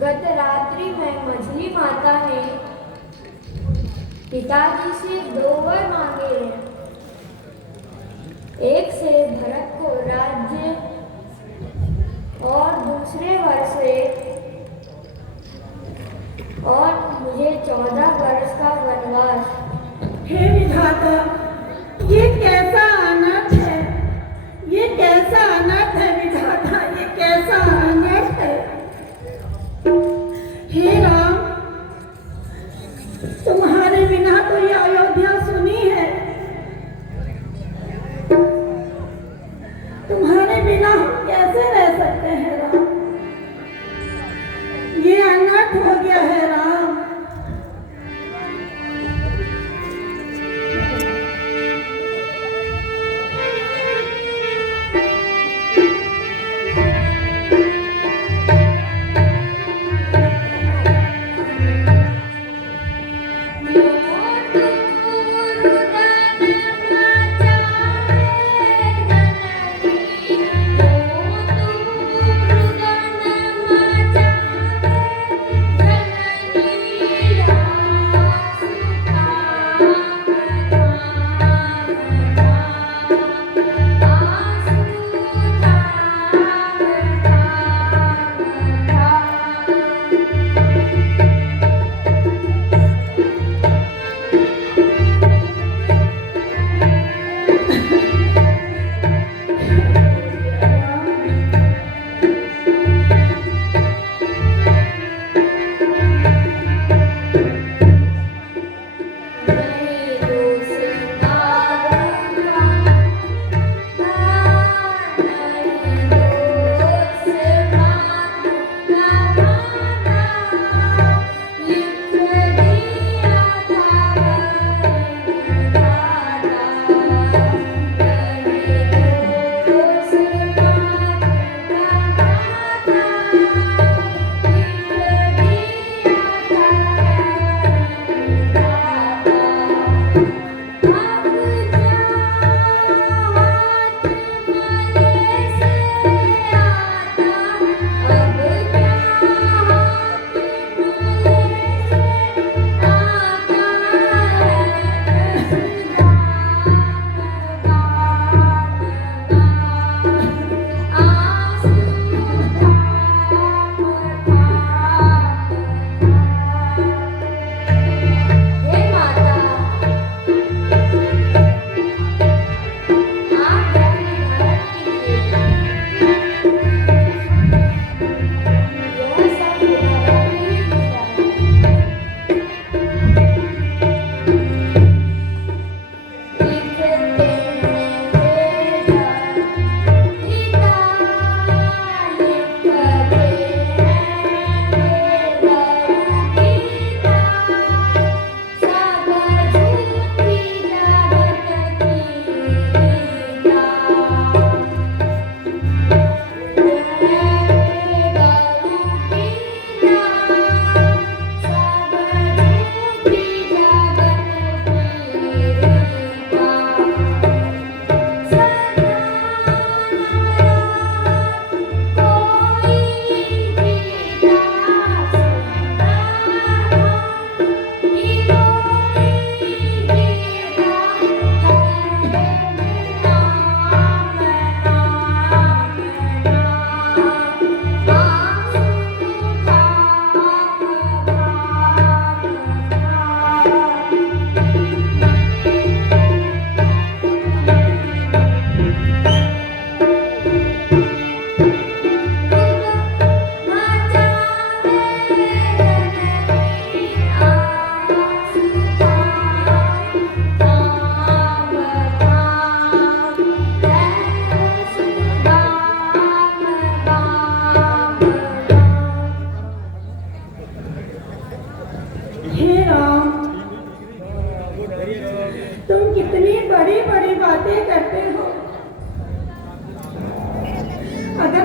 गत रात्रि में मछली माता ने पिताजी से 2 वर मांगे हैं। एक से भरत को राज्य और दूसरे वर से और मुझे 14 वर्ष का वनवास। हे विधाता, ये कैसा अनर्थ है, ये कैसा अनर्थ है विधाता, ये कैसा अनर्थ है। हे राम, तुम्हारे बिना तो ये अयोध्या सुनी है, तुम्हारे बिना हम कैसे रह सकते हैं राम। ये अनर्थ हो गया है राम।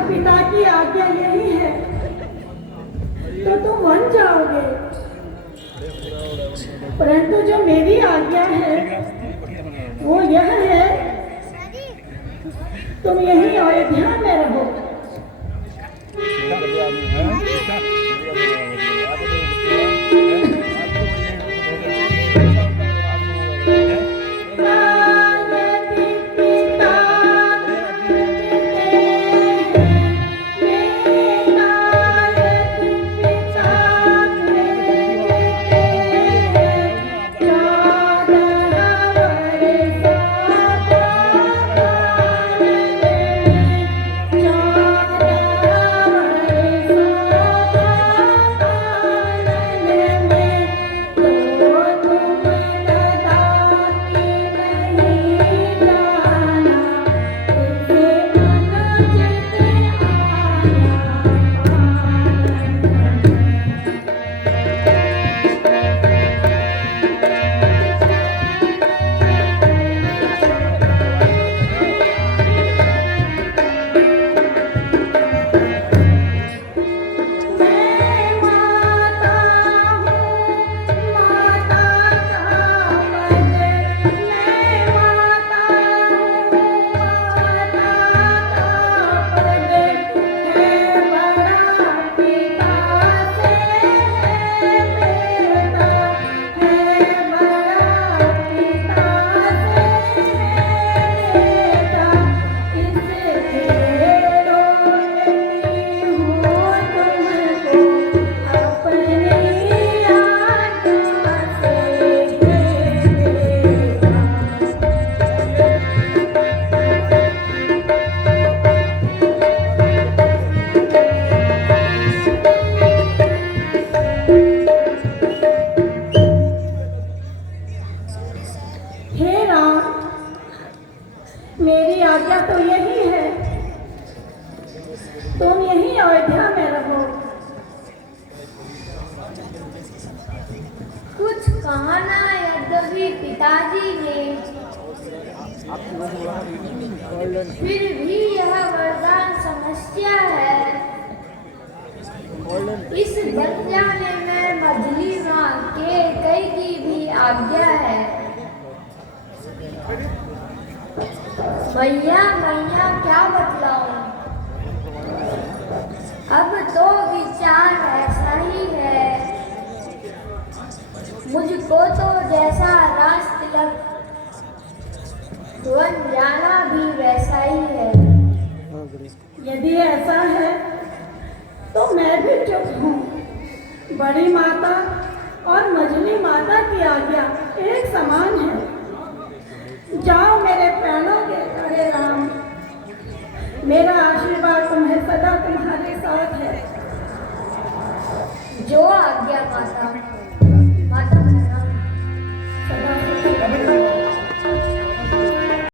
पिता की आज्ञा यही है तो तुम वन जाओगे, परंतु जो मेरी आज्ञा है वो यह है तुम यही अयोध्या में रहो। फिर भी यह वरदान समस्या है। इस बन जाने में मझली माँ के कई की भी आज्ञा है। मैया मैया क्या बतलाऊं, अब तो विचार ऐसा ही है। मुझको तो जैसा राज तिलक वन जाना भी वैसा ही है। यदि ऐसा है तो मैं भी चुप हूँ। बड़ी माता और मझली माता की आज्ञा एक समान है। जाओ मेरे पैरों के हरे राम, मेरा आशीर्वाद तुम्हें सदा तुम्हारे साथ है। जो आज्ञा माता।